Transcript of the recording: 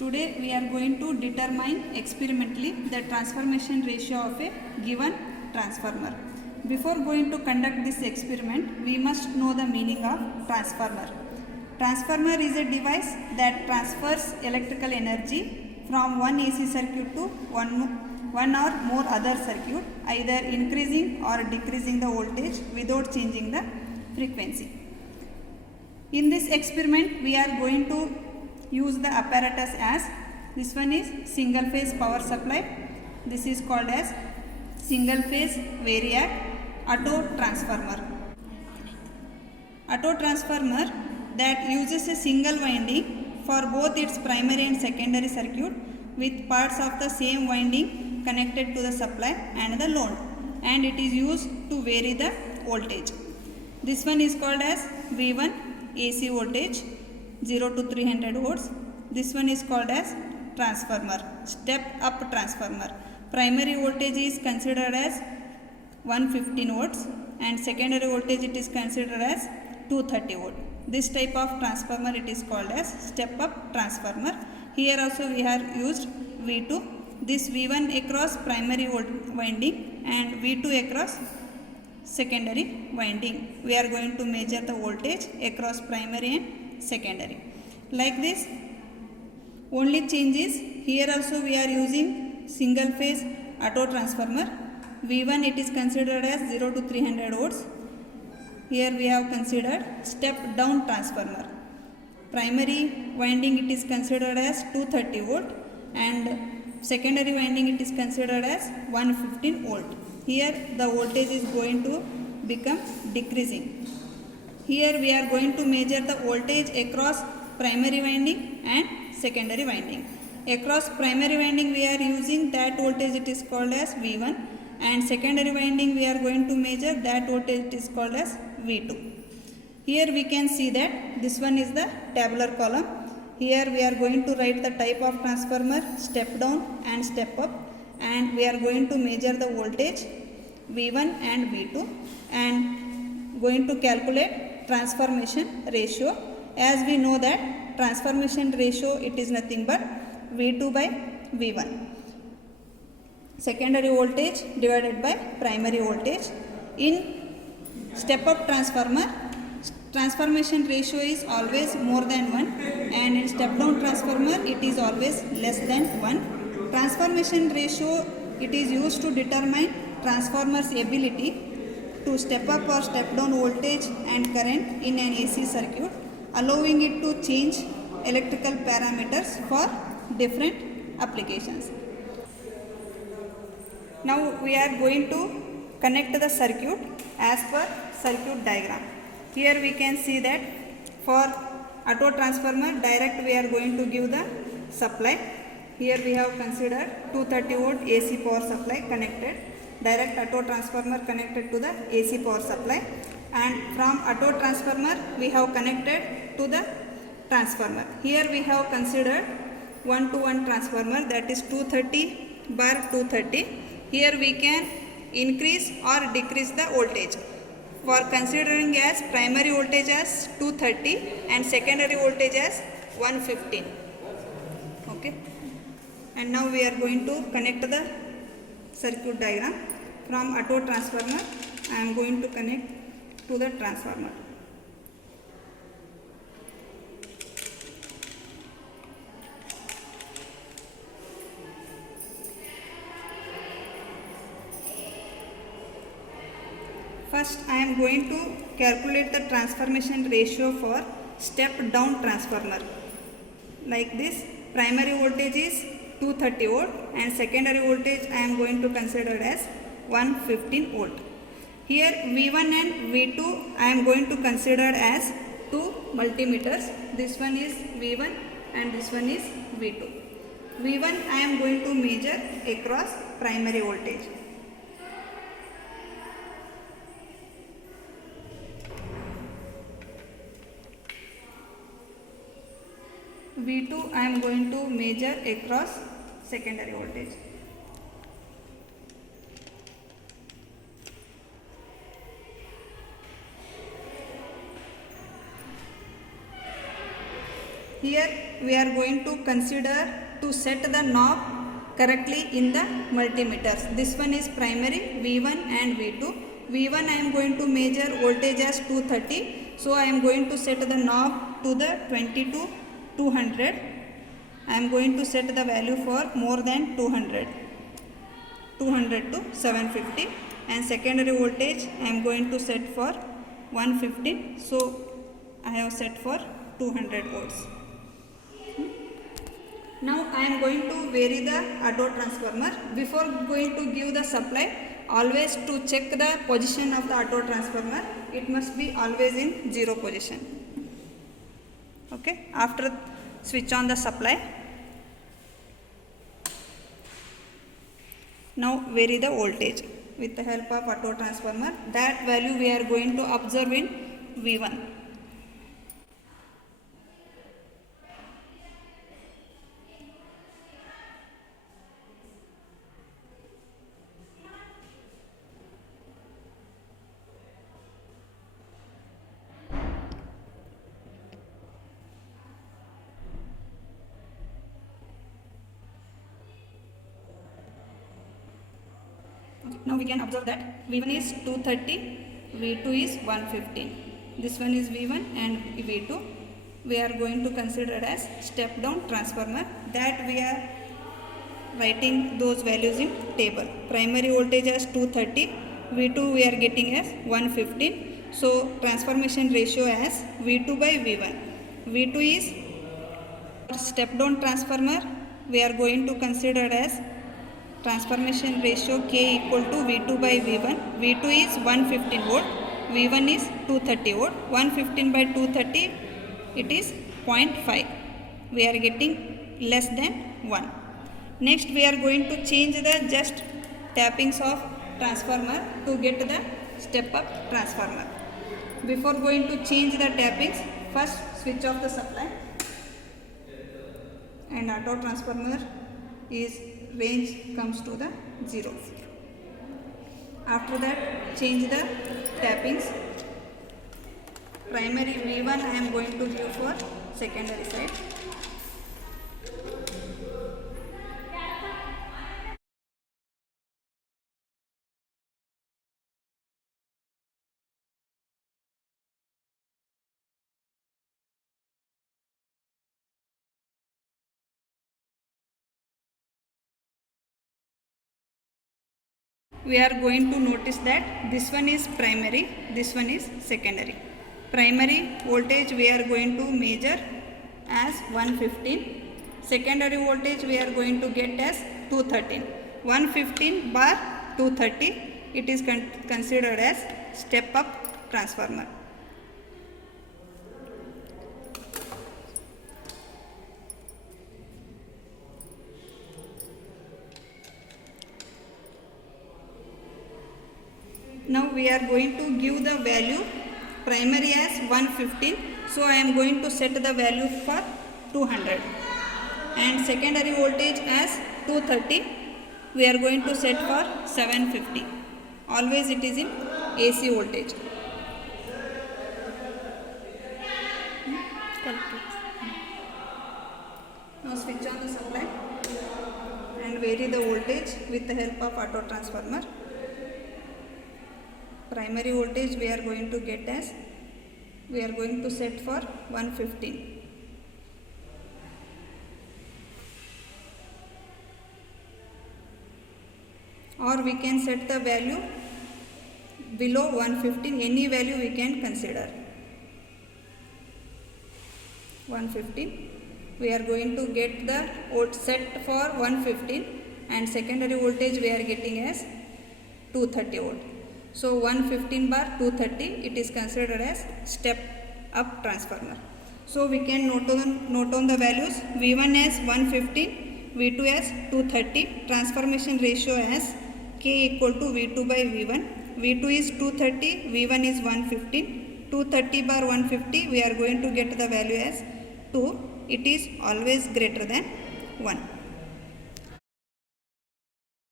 Today we are going to determine experimentally the transformation ratio of a given transformer. Before going to conduct this experiment, we must know the meaning of transformer. Transformer is a device that transfers electrical energy from one AC circuit to one or more other circuit, either increasing or decreasing the voltage without changing the frequency. In this experiment, we are going to use the apparatus as this one is single phase power supply. This is called as single phase variac auto transformer. Auto transformer that uses a single winding for both its primary and secondary circuit with parts of the same winding connected to the supply and the load, and it is used to vary the voltage. This one is called as V1 AC voltage 0 to 300 volts. This one is called as transformer, step up transformer. Primary voltage is considered as 115 volts and secondary voltage it is considered as 230 volt. This type of transformer it is called as step up transformer. Here also we have used V2. This V1 across primary winding and V2 across secondary winding. We are going to measure the voltage across primary and secondary. Like this, only change is here also we are using single phase auto transformer. V1 it is considered as 0 to 300 volts. Here we have considered step down transformer. Primary winding it is considered as 230 volt and secondary winding it is considered as 115 volt. Here the voltage is going to become decreasing. Here we are going to measure the voltage across primary winding and secondary winding. Across primary winding we are using that voltage it is called as V1, and secondary winding we are going to measure that voltage it is called as V2. Here we can see that this one is the tabular column. Here we are going to write the type of transformer, step down and step up, and we are going to measure the voltage V1 and V2 and going to calculate transformation ratio. As we know that transformation ratio it is nothing but V2 by V1. Secondary voltage divided by primary voltage. In step up transformer, transformation ratio is always more than 1, and in step down transformer it is always less than 1. Transformation ratio it is used to determine transformer's ability to step up or step down voltage and current in an AC circuit, allowing it to change electrical parameters for different applications. Now we are going to connect the circuit as per circuit diagram. Here we can see that for auto transformer direct we are going to give the supply. Here we have considered 230 volt AC power supply connected, direct auto transformer connected to the AC power supply, and from auto transformer we have connected to the transformer. Here we have considered 1-to-1 transformer, that is 230 bar 230. Here we can increase or decrease the voltage. For considering as primary voltage as 230 and secondary voltage as 115. Okay. And now we are going to connect the circuit diagram. From auto transformer I am going to connect to the transformer. First I am going to calculate the transformation ratio for step down transformer. Like this, primary voltage is 230 volt and secondary voltage I am going to consider as 115 volt. Here V1 and V2 I am going to consider as two multimeters. This one is V1 and this one is V2. V1 I am going to measure across primary voltage. V2 I am going to measure across secondary voltage. Here we are going to consider to set the knob correctly in the multimeters. This one is primary V1 and V2. V1 I am going to measure voltage as 230. So I am going to set the knob to the 20 to 200. I am going to set the value for more than 200 to 750, and secondary voltage I am going to set for 115. So I have set for 200 volts. Now I am going to vary the auto transformer. Before going to give the supply, always to check the position of the auto transformer, it must be always in 0 position. Okay, after switch on the supply. Now vary the voltage with the help of auto transformer. That value we are going to observe in V1. Now we can observe that V1 is 230, V2 is 115. This one is V1 and V2. We are going to consider as step down transformer, that we are writing those values in table. Primary voltage as 230, V2 we are getting as 115. So transformation ratio as V2 by V1. V2 is step down transformer, we are going to consider as transformation ratio K equal to V2 by V1. V2 is 115 volt, V1 is 230 volt. 115 by 230, it is 0.5. We are getting less than 1. Next we are going to change the just tappings of transformer to get the step up transformer. Before going to change the tappings, first switch off the supply, and auto transformer is range comes to the 0. After that, change the tappings. Primary V1 I am going to give for secondary side. We are going to notice that this one is primary, this one is secondary. Primary voltage we are going to measure as 115. Secondary voltage we are going to get as 213. 115 bar 230, it is considered as step up transformer. Now we are going to give the value primary as 115. So I am going to set the value for 200, and secondary voltage as 230. We are going to set for 750. Always it is in AC voltage. Now switch on the supply and vary the voltage with the help of auto transformer. Primary voltage we are going to get as, we are going to set for 115. Or we can set the value below 115, any value we can consider. 115, we are going to get the set for 115, and secondary voltage we are getting as 230 volt. So 115 bar 230, it is considered as step up transformer. So we can note on the values. V1 as 115, V2 as 230. Transformation ratio as K equal to V2 by V1. V2 is 230, V1 is 115. 230 bar 150, we are going to get the value as 2. It is always greater than 1.